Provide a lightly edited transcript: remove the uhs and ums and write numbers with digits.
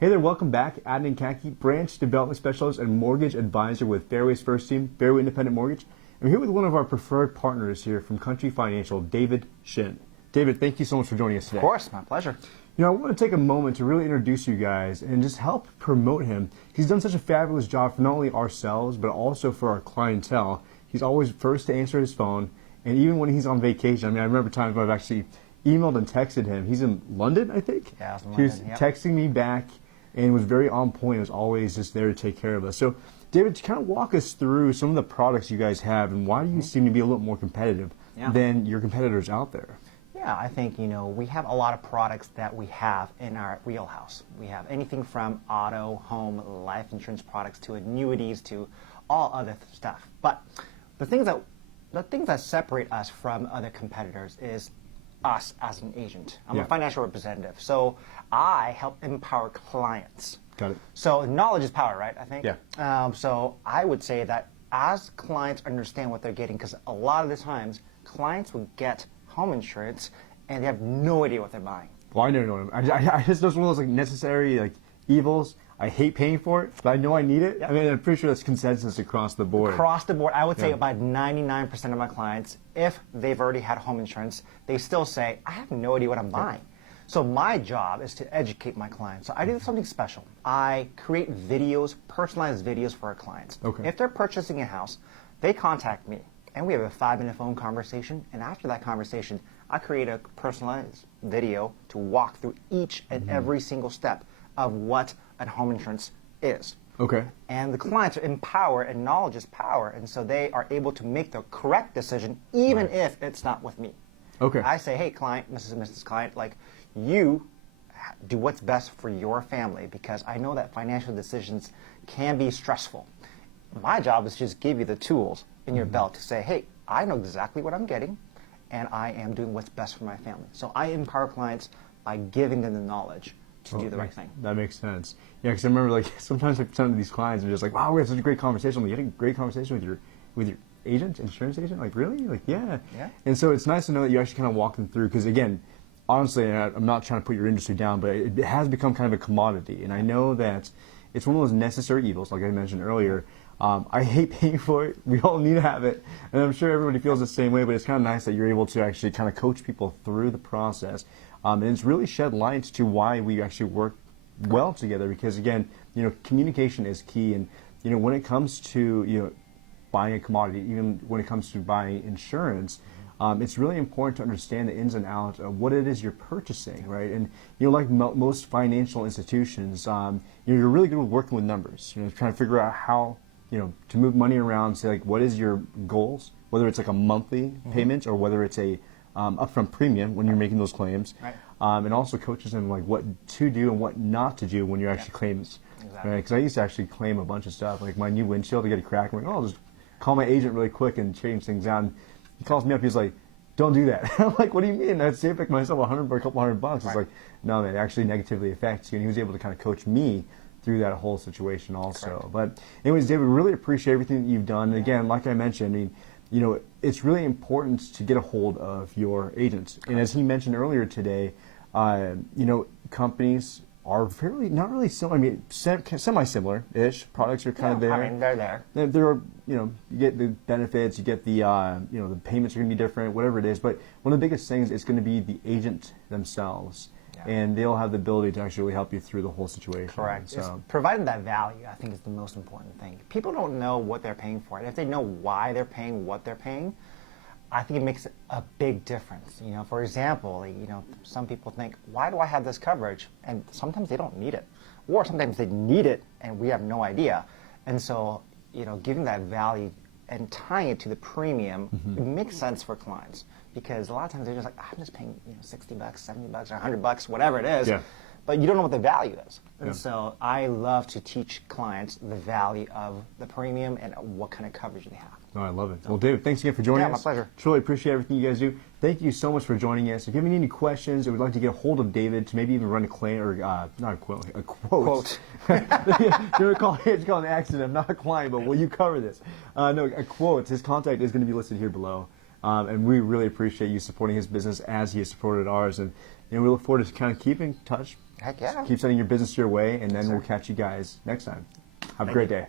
Hey there, welcome back. Adnan Khaki, Branch Development Specialist and Mortgage Advisor with Fairway's first team, Fairway Independent Mortgage. I'm here with one of our preferred partners here from Country Financial, David Shin. David, thank you so much for joining us today. Of course, my pleasure. You know, I want to take a moment to really introduce you guys and just help promote him. He's done such a fabulous job for not only ourselves, but also for our clientele. He's always first to answer his phone, and even when he's on vacation, I remember times when I've actually emailed and texted him. He's in London, I think? Yeah, I was in He was London, yep. texting me back and was very on point. Was always just there to take care of us. So, David, kind of walk us through some of the products you guys have and why do you seem to be a little more competitive than your competitors out there? Yeah, I think, we have a lot of products that we have in our wheelhouse. We have anything from auto, home, life insurance products to annuities to all other stuff. But the things that separate us from other competitors is us as an agent. I'm a financial representative, so I help empower clients. Got it. So knowledge is power, right? I think. Yeah. So I would say that as clients understand what they're getting, because a lot of the times clients will get home insurance and they have no idea what they're buying. Well, I never know. I just know it's one of those necessary evils. I hate paying for it, but I know I need it. Yep. I mean, I'm pretty sure that's consensus across the board. Across the board, I would say about 99% of my clients, if they've already had home insurance, they still say, I have no idea what I'm buying. So my job is to educate my clients. So I do something special. I create videos, personalized videos for our clients. Okay. If they're purchasing a house, they contact me, and we have a 5-minute phone conversation. And after that conversation, I create a personalized video to walk through each and every single step of what a home insurance is. Okay. And the clients are empowered, and knowledge is power, and so they are able to make the correct decision, even if it's not with me. Okay. I say, hey, client, Mrs. and Mrs. Client, you do what's best for your family, because I know that financial decisions can be stressful. My job is to just give you the tools in your belt to say, hey, I know exactly what I'm getting, and I am doing what's best for my family. So I empower clients by giving them the knowledge to do the right thing. That makes sense. Yeah, because I remember sometimes some of these clients are just like, wow, we had such a great conversation. You had a great conversation with your agent, insurance agent? Really? Yeah. And so it's nice to know that you actually kind of walk them through, because again, honestly, I'm not trying to put your industry down, but it has become kind of a commodity. And I know that it's one of those necessary evils, like I mentioned earlier. I hate paying for it. We all need to have it. And I'm sure everybody feels the same way, but it's kind of nice that you're able to actually kind of coach people through the process. And it's really shed light to why we actually work well together, because again, communication is key. And, when it comes to, buying a commodity, even when it comes to buying insurance, it's really important to understand the ins and outs of what it is you're purchasing, right? And like most financial institutions, you're really good with working with numbers. Trying to figure out how to move money around. Say what is your goals, whether it's a monthly payment or whether it's a upfront premium when you're making those claims, Right. And also coaches them what to do and what not to do when you're actually claims. Exactly. Right? Because I used to actually claim a bunch of stuff, like my new windshield to get a crack. I'm like, oh, I'll just call my agent really quick and change things out. And he calls me up. He's like, don't do that. I'm like, what do you mean? I'd save myself $100 or a couple $100. It's like, no, man, it actually negatively affects you. And he was able to kind of coach me through that whole situation also. Correct. But anyways, David, we really appreciate everything that you've done. And again, like I mentioned, it's really important to get a hold of your agents. And as he mentioned earlier today, companies are not really similar. Semi-similar-ish. Products are kind of there. They're there. There are, you get the benefits, you get the, the payments are going to be different, whatever it is. But one of the biggest things is going to be the agent themselves. And they'll have the ability to actually help you through the whole situation. Correct. So, providing that value, I think, is the most important thing. People don't know what they're paying for. And if they know why they're paying what they're paying, I think it makes a big difference. For example, some people think, why do I have this coverage? And sometimes they don't need it. Or sometimes they need it and we have no idea. And so, giving that value and tying it to the premium, it makes sense for clients. Because a lot of times they're just like, I'm just paying $60, $70, or $100, whatever it is. Yeah. But you don't know what the value is. And so I love to teach clients the value of the premium and what kind of coverage they have. Oh, I love it. Well, David, thanks again for joining us. Yeah, my pleasure. Truly appreciate everything you guys do. Thank you so much for joining us. If you have any questions or would like to get a hold of David to maybe even run a claim or not a quote, a quote. You're going to call it an accident. I'm not a client, but will you cover this? No, a quote. His contact is going to be listed here below. And we really appreciate you supporting his business as he has supported ours. And we look forward to kind of keeping in touch, Heck yeah. Keep sending your business your way, and then Sure. we'll catch you guys next time. Have a Thank great you. day.